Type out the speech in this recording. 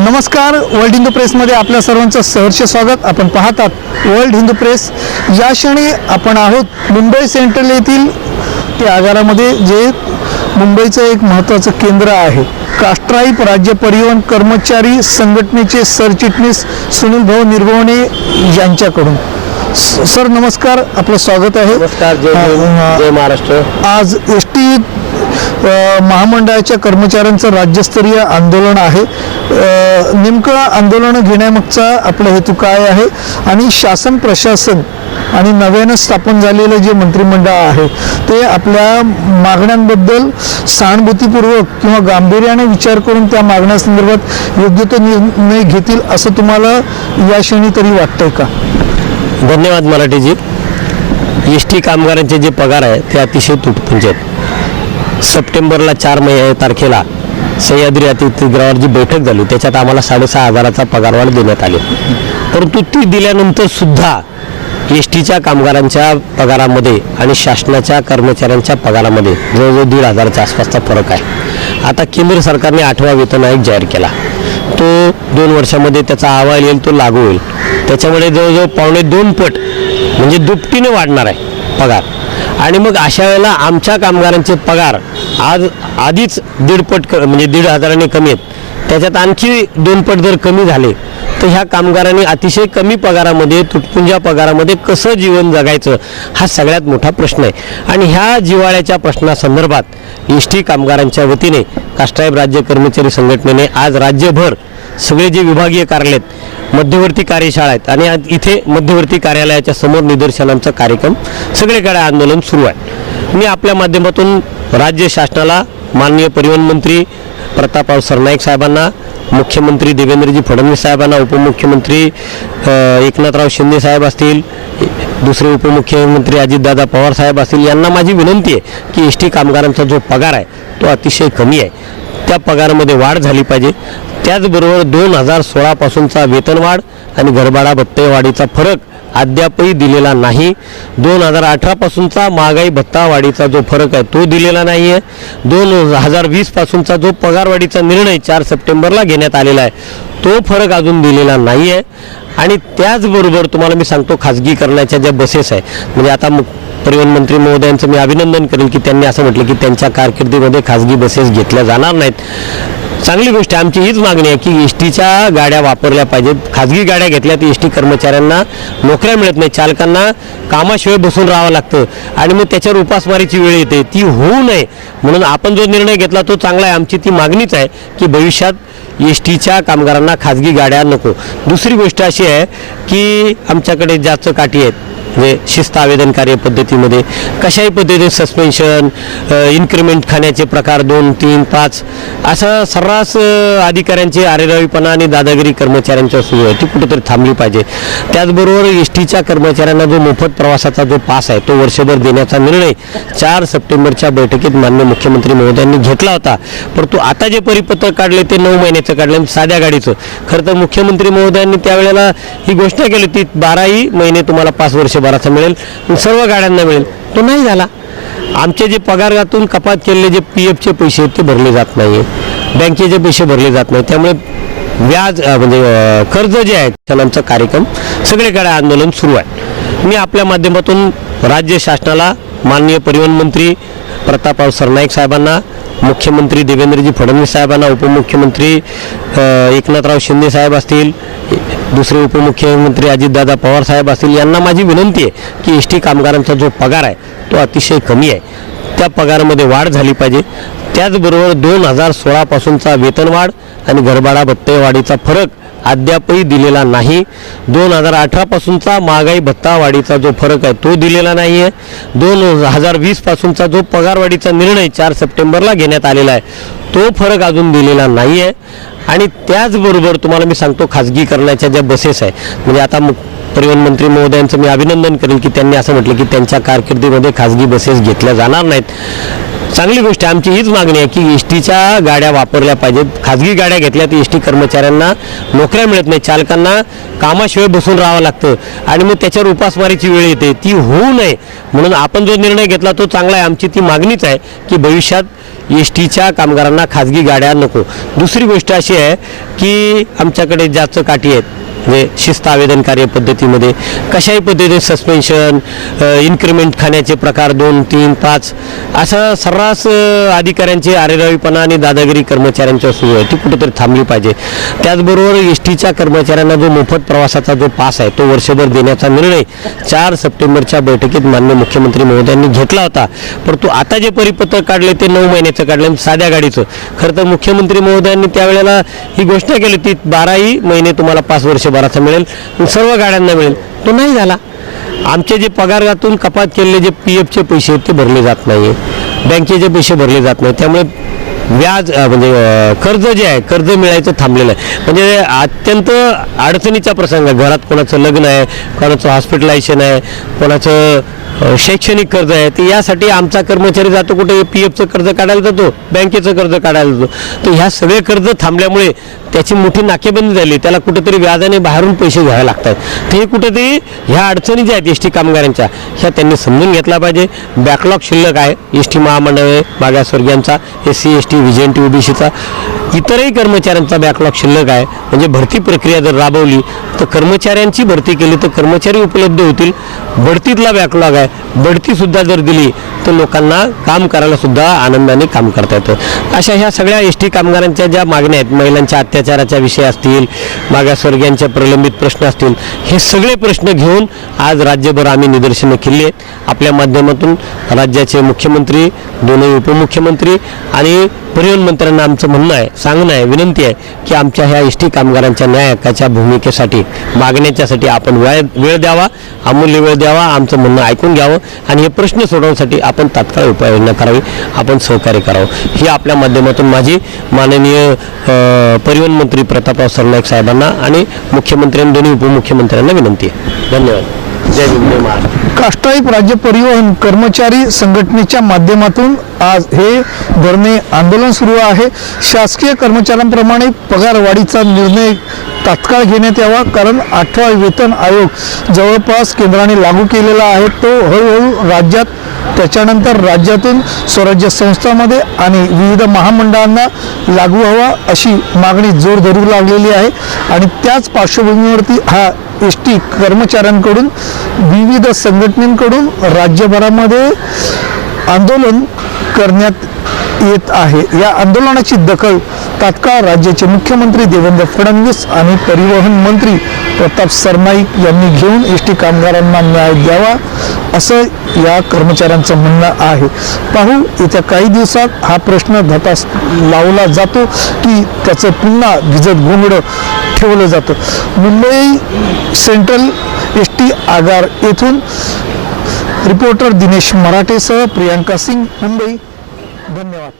नमस्कार वर्ल्ड हिंदू प्रेसमध्ये आपल्या सर्वांचं सहर्ष स्वागत. आपण पाहतात वर्ल्ड हिंदू प्रेस. या क्षणी आपण आहोत मुंबई सेंट्रल येथील त्या आगारामध्ये जे मुंबईचं एक महत्त्वाचं केंद्र आहे. काष्ट्राईप राज्य परिवहन कर्मचारी संघटनेचे सरचिटणीस सुनील भाऊ निर्भवणे यांच्याकडून. सर नमस्कार. आपलं स्वागत आहे. नमस्कार जय महाराष्ट्र. आज एस टी महामंडळाच्या कर्मचाऱ्यांचं राज्यस्तरीय आंदोलन आहे. नेमकं आंदोलन घेण्यामागचा आपला हेतू काय आहे? आणि शासन प्रशासन आणि नव्यानं स्थापन झालेलं जे मंत्रिमंडळ आहे ते आपल्या मागण्यांबद्दल सहानुभूतीपूर्वक किंवा गांभीर्याने विचार करून त्या मागण्यासंदर्भात योग्य तो निर्णय घेतील असं तुम्हाला या क्षणी तरी वाटतंय का? धन्यवाद मराठीजी. एस टी कामगारांचे जे पगार आहे ते अतिशय तुटपुंजे आहेत. सप्टेंबरला चार मे तारखेला सह्याद्री अतिथीगृहावर जी बैठक झाली त्याच्यात आम्हाला साडेसहा हजाराचा पगारवाढ देण्यात आली. परंतु ती दिल्यानंतर सुद्धा एस टीच्या कामगारांच्या पगारामध्ये आणि शासनाच्या कर्मचाऱ्यांच्या पगारामध्ये जवळजवळ दीड हजाराच्या आसपासचा फरक आहे. आता केंद्र सरकारने आठवा वेतन आयोग जाहीर केला. तो दोन वर्षामध्ये त्याचा अहवाल येईल तो लागू होईल. त्याच्यामुळे जवळजवळ पावणे दोन पट म्हणजे दुपटीने वाढणार आहे पगार. आणि मग अशा वेळेला आमच्या कामगारांचे पगार आज आधीच दीडपट क म्हणजे दीड हजाराने कमी आहेत. त्याच्यात आणखी दोनपट जर कमी झाले तर ह्या कामगारांनी अतिशय कमी पगारामध्ये तुटपुंजा पगारामध्ये कसं जीवन जगायचं हा सगळ्यात मोठा प्रश्न आहे. आणि ह्या जिवाळ्याच्या प्रश्नासंदर्भात एस टी कामगारांच्या वतीने काष्टाईब राज्य कर्मचारी संघटनेने आज राज्यभर सगळे जे विभागीय कार्यालय आहेत मध्यवर्ती कार्यशाळा आहेत. आणि इथे मध्यवर्ती कार्यालयाच्या समोर निदर्शनांचा कार्यक्रम. सगळीकडे आंदोलन सुरू आहे. मी आपल्या माध्यमातून राज्य शासनाला माननीय परिवहन मंत्री प्रतापराव सरनाईक साहेबांना मुख्यमंत्री देवेंद्रजी फडणवीस साहेबांना उपमुख्यमंत्री एकनाथराव शिंदे साहेब असतील दुसरे उपमुख्यमंत्री अजितदादा पवार साहेब असतील यांना माझी विनंती आहे की एस टी कामगारांचा जो पगार आहे तो अतिशय कमी आहे. त्या पगारामध्ये वाढ झाली पाहिजे. त्याचबरोबर दोन हजार सोळापासूनचा वेतनवाढ आणि घरभाडा भत्तेवाढीचा फरक अद्यापही दिलेला नाही. दोन हजार अठरापासूनचा महागाई भत्ता वाढीचा जो फरक आहे तो दिलेला नाही आहे दोन हजार वीसपासूनचा जो पगारवाढीचा निर्णय चार सप्टेंबरला घेण्यात आलेला आहे तो फरक अजून दिलेला नाही आहे आणि त्याचबरोबर तुम्हाला मी सांगतो खाजगीकरणाच्या ज्या बसेस आहे म्हणजे आता परिवहन मंत्री महोदयांचं मी अभिनंदन करेल की त्यांनी असं म्हटलं की त्यांच्या कारकिर्दीमध्ये खाजगी बसेस घेतल्या जाणार नाहीत. चांगली गोष्ट आहे. आमची हीच मागणी आहे की एस टीच्या गाड्या वापरल्या पाहिजेत. खाजगी गाड्या घेतल्या तर एस टी कर्मचाऱ्यांना नोकऱ्या मिळत नाही चालकांना कामाशिवाय बसून राहावं लागतं. आणि मग त्याच्यावर उपासमारीची वेळ येते. ती होऊ नये. म्हणून आपण जो निर्णय घेतला तो चांगला आहे. आमची ती मागणीच आहे की भविष्यात एस टीच्या कामगारांना खाजगी गाड्या नको. दुसरी गोष्ट अशी आहे की आमच्याकडे जास्त काठी आहेत. म्हणजे शिस्त आवेदन कार्य पद्धतीमध्ये कशाही पद्धतीने सस्पेन्शन इन्क्रिमेंट खाण्याचे प्रकार दोन तीन पाच असं सर्रास अधिकाऱ्यांची अधिकाऱ्यांचे आरेरावीपणा आणि दादागिरी कर्मचाऱ्यांच्या सुरू आहे. ती कुठेतरी थांबली पाहिजे. त्याचबरोबर एस टीच्या कर्मचाऱ्यांना जो मोफत प्रवासाचा जो पास आहे तो वर्षभर देण्याचा निर्णय चार सप्टेंबरच्या बैठकीत मान्य मुख्यमंत्री महोदयांनी घेतला होता. परंतु आता जे परिपत्रक काढले ते नऊ महिन्याचं काढलं आणि साध्या गाडीचं. खरं तर मुख्यमंत्री महोदयांनी त्यावेळेला ही घोषणा केली ती बाराही महिने तुम्हाला पाच वर्ष बाराचा मिळेल सर्व गाड्यांना मिळेल. तो नाही झाला. आमचे जे पगारातून कपात केलेले जे पी एफचे पैसे आहेत ते भरले जात नाही बँकेचे पैसे भरले जात नाही त्यामुळे व्याज म्हणजे कर्ज जे आहे आमचा कार्यक्रम सगळीकडे आंदोलन सुरू आहे. मी आपल्या माध्यमातून राज्य शासनाला माननीय परिवहन मंत्री प्रतापराव सरनाईक साहेबांना मुख्यमंत्री देवेंद्रजी फडणवीस साहेबांना उपमुख्यमंत्री एकनाथराव शिंदे साहेब असतील दुसरे उपमुख्यमंत्री अजितदादा पवार साहेब असतील यांना माझी विनंती आहे की एस टी कामगारांचा जो पगार आहे तो अतिशय कमी आहे. त्या पगारामध्ये वाढ झाली पाहिजे. त्याचबरोबर दोन हजार सोळापासूनचा वेतनवाढ आणि घरभाडा भत्तेवाढीचा फरक अद्यापही दिलेला नाही. दोन हजार अठरापासूनचा महागाई भत्ता वाढीचा जो फरक आहे तो दिलेला नाही आहे दोन हजार वीसपासूनचा जो पगारवाढीचा निर्णय चार सप्टेंबरला घेण्यात आलेला आहे तो फरक अजून दिलेला नाही आहे आणि त्याचबरोबर तुम्हाला मी सांगतो खाजगीकरणाच्या ज्या बसेस आहे म्हणजे आता परिवहन मंत्री महोदयांचं मी अभिनंदन करेल की त्यांनी असं म्हटलं की त्यांच्या कारकिर्दीमध्ये खाजगी बसेस घेतल्या जाणार नाहीत. चांगली गोष्ट आहे. आमची हीच मागणी आहे की एस टीच्या गाड्या वापरल्या पाहिजेत. खाजगी गाड्या घेतल्या तर एस टी कर्मचाऱ्यांना नोकऱ्या मिळत नाही चालकांना कामाशिवाय बसून राहावं लागतं. आणि मग त्याच्यावर उपासमारीची वेळ येते. ती होऊ नये. म्हणून आपण जो निर्णय घेतला तो चांगला आहे. आमची ती मागणीच आहे की भविष्यात एस टीच्या कामगारांना खाजगी गाड्या नको. दुसरी गोष्ट अशी आहे की आमच्याकडे जास्त काठी आहेत. म्हणजे शिस्त आवेदन कार्यपद्धतीमध्ये कशाही पद्धतीने सस्पेन्शन इन्क्रिमेंट खाण्याचे प्रकार दोन तीन पाच असं सर्रास अधिकाऱ्यांची आरेरावीपणा आणि दादागिरी कर्मचाऱ्यांच्या सुरू आहे. ती कुठेतरी थांबली पाहिजे. त्याचबरोबर एस टीच्या कर्मचाऱ्यांना जो मोफत प्रवासाचा जो पास आहे तो वर्षभर देण्याचा निर्णय चार सप्टेंबरच्या बैठकीत मान्य मुख्यमंत्री महोदयांनी घेतला होता. परंतु आता जे परिपत्रक काढले ते नऊ महिन्याचं काढलं आणि साध्या गाडीचं. खरं तर मुख्यमंत्री महोदयांनी त्यावेळेला ही घोषणा केली ती बाराही महिने तुम्हाला पाच वर्ष वर्षभराचा मिळेल सर्व गाड्यांना मिळेल. तो नाही झाला. आमचे जे पगारातून कपात केलेले जे पी एफचे पैसे आहेत ते भरले जात नाही बँकेचे पैसे भरले जात नाही त्यामुळे व्याज म्हणजे कर्ज जे आहे कर्ज मिळायचं थांबलेलं आहे. म्हणजे अत्यंत अडचणीचा प्रसंग आहे. घरात कोणाचं लग्न आहे कोणाचं हॉस्पिटलायझेशन आहे कोणाचं शैक्षणिक कर्ज आहे तर यासाठी आमचा कर्मचारी जातो कुठे? पी एफचं कर्ज काढायला जातो बँकेचं कर्ज काढायला जातो. तर ह्या सगळे कर्ज थांबल्यामुळे त्याची मोठी नाकेबंदी झाली. त्याला कुठेतरी व्याजाने बाहेरून पैसे घ्यावे लागतात. तर हे कुठेतरी ह्या अडचणी ज्या आहेत एस टी कामगारांच्या ह्या त्यांनी समजून घेतला पाहिजे. बॅकलॉग शिल्लक आहे एस टी महामंडळ मागासवर्गीयांचा S C S T V N T ओबीसीचा. इतरही कर्मचाऱ्यांचा बॅकलॉग शिल्लक आहे. म्हणजे भरती प्रक्रिया जर राबवली तर कर्मचाऱ्यांची भरती केली तर कर्मचारी उपलब्ध होतील. बढतीतला बॅकलॉग आहे. बढतीसुद्धा जर दिली तर लोकांना काम करायला सुद्धा आनंदाने काम करता येतं. अशा ह्या सगळ्या एस टी कामगारांच्या ज्या मागण्या आहेत महिलांच्या अत्याचाराच्या विषय असतील मागासवर्गीयांच्या प्रलंबित प्रश्न असतील हे सगळे प्रश्न घेऊन आज राज्यभर आम्ही निदर्शनं केली आहेत. आपल्या माध्यमातून राज्याचे मुख्यमंत्री दोन्ही उपमुख्यमंत्री आणि परिवहन मंत्र्यांना आमचं म्हणणं आहे सांगणं आहे विनंती आहे की आमच्या ह्या एस टी कामगारांच्या न्याय हक्काच्या भूमिकेसाठी मागण्याच्यासाठी आपण वेळ वेळ द्यावा अमूल्य वेळ द्यावा आमचं म्हणणं ऐकून घ्यावं आणि हे प्रश्न सोडवण्यासाठी आपण तात्काळ उपाययोजना करावी आपण सहकार्य करावं. ही आपल्या माध्यमातून माझी माननीय परिवहन मंत्री प्रतापराव सरनाईक साहेबांना आणि मुख्यमंत्री आणि दोन्ही उपमुख्यमंत्र्यांना विनंती आहे. धन्यवाद. जय भीम जय महाराष्ट्र. काष्टाईप राज्य परिवहन कर्मचारी संघटनेच्या माध्यमातून आज हे धरणे आंदोलन सुरू आहे. शासकीय कर्मचाऱ्यांप्रमाणे पगारवाढीचा निर्णय तात्काळ घेण्यात यावा कारण आठवा वेतन आयोग जवळपास केंद्राने लागू केलेला आहे. तो हळूहळू राज्यात त्याच्यानंतर राज्यातून स्वराज्य संस्थांमध्ये आणि विविध महामंडळांना लागू व्हावा अशी मागणी जोर धरू लागलेली आहे. आणि त्याच पार्श्वभूमीवरती हा एस टी कर्मचाऱ्यांकडून विविध संघटनेकडून राज्यभरामध्ये आंदोलन करण्यात येत आहे. या आंदोलनाची दखल तात्काळ राज्याचे मुख्यमंत्री देवेंद्र फडणवीस आणि परिवहन मंत्री प्रताप सरनाईक यांनी घेऊन एस टी कामगारांना न्याय द्यावा असं या कर्मचाऱ्यांचं म्हणणं आहे. पाहू येत्या काही दिवसात हा प्रश्न धतास लावला जातो की त्याचं पुन्हा भिजत घोंगडं ठेवलं जातं. मुंबई सेंट्रल एस टी आगार येथून रिपोर्टर दिनेश मराठेसह प्रियांका सिंग मुंबई. धन्यवाद.